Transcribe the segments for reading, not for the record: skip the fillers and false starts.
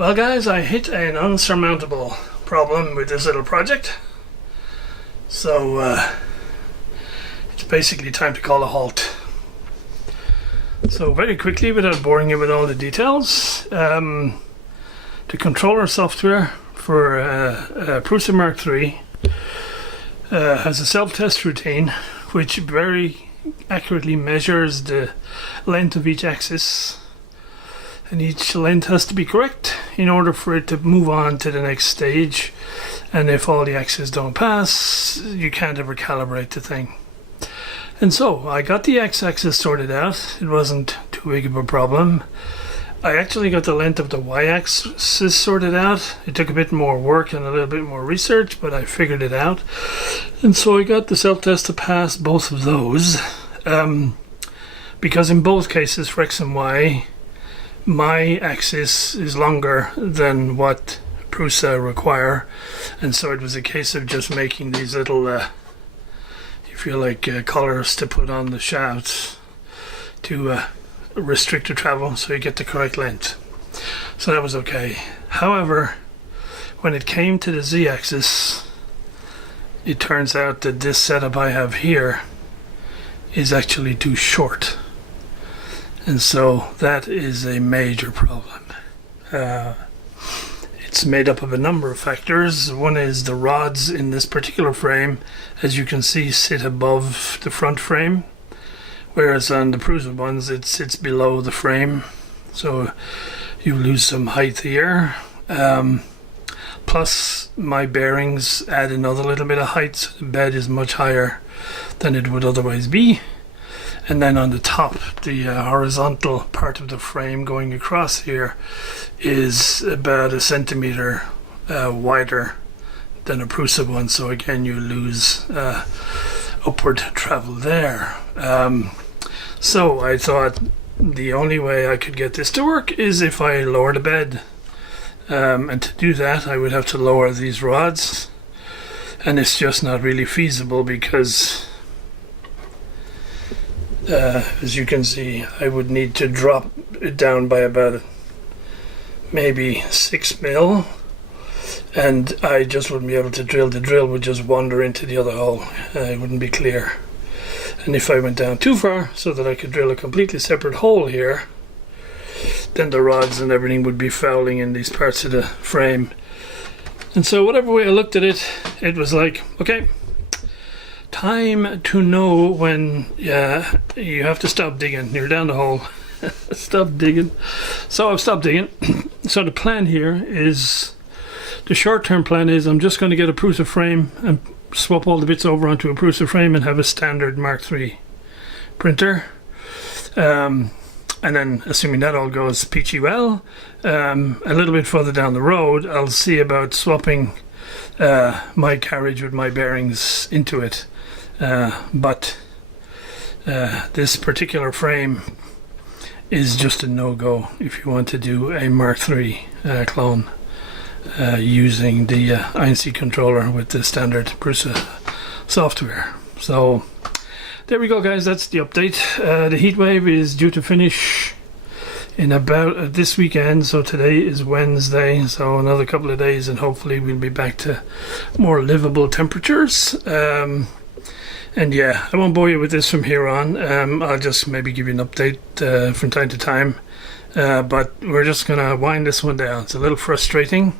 Well guys, I hit an unsurmountable problem with this little project. So it's basically time to call a halt. So very quickly, without boring you with all the details, the controller software for Prusa MK3 has a self-test routine which very accurately measures the length of each axis, and each length has to be correct in order for it to move on to the next stage. And if all the axes don't pass, you can't ever calibrate the thing. And so I got the x-axis sorted out. It wasn't too big of a problem. I actually got the length of the y-axis sorted out. It took a bit more work and a little bit more research, but I figured it out. And so I got the self-test to pass both of those. Because in both cases, for x and y, my axis is longer than what Prusa require, and so it was a case of just making these little, if you like, collars to put on the shafts to restrict the travel so you get the correct length. So that was okay. However, when it came to the z-axis, it turns out that this setup I have here is actually too short. And so that is a major problem. It's made up of a number of factors. One is the rods in this particular frame, as you can see, sit above the front frame, whereas on the Prusa ones it sits below the frame, so you lose some height here. Plus my bearings add another little bit of height, so the bed is much higher than it would otherwise be. And then on the top, the horizontal part of the frame going across here is about 1 centimeter wider than a Prusa one. So again, you lose upward travel there. So I thought the only way I could get this to work is if I lower the bed. And to do that, I would have to lower these rods. And it's just not really feasible because as you can see, I would need to drop it down by about maybe 6 mil, and I just wouldn't be able to drill. The drill would just wander into the other hole. It wouldn't be clear. And if I went down too far so that I could drill a completely separate hole here, then the rods and everything would be fouling in these parts of the frame. And so whatever way I looked at it, it was like, okay, time to know when you have to stop digging. You're down the hole. Stop digging. So I've stopped digging. So the plan here is, the short-term plan is I'm just going to get a Prusa frame and swap all the bits over onto a Prusa frame and have a standard Mark III printer. And then, assuming that all goes peachy well, a little bit further down the road, I'll see about swapping my carriage with my bearings into it. But this particular frame is just a no-go if you want to do a Mark III clone using the INC controller with the standard Prusa software. So there we go, guys. That's the update. The Heatwave is due to finish in about this weekend, so today is Wednesday, so another couple of days and hopefully we'll be back to more livable temperatures. And yeah, I won't bore you with this from here on. I'll just maybe give you an update from time to time. But we're just going to wind this one down. It's a little frustrating,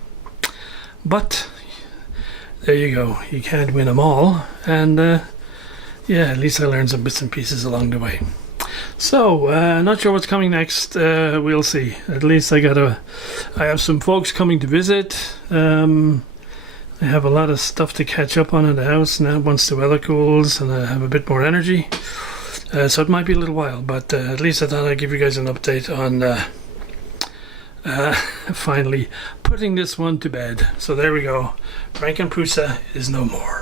but there you go. You can't win them all. And yeah, at least I learned some bits and pieces along the way. So, not sure what's coming next. We'll see. At least I have some folks coming to visit. I have a lot of stuff to catch up on in the house now once the weather cools and I have a bit more energy. So it might be a little while, but at least I thought I'd give you guys an update on finally putting this one to bed. So there we go. FrankenPrusa is no more.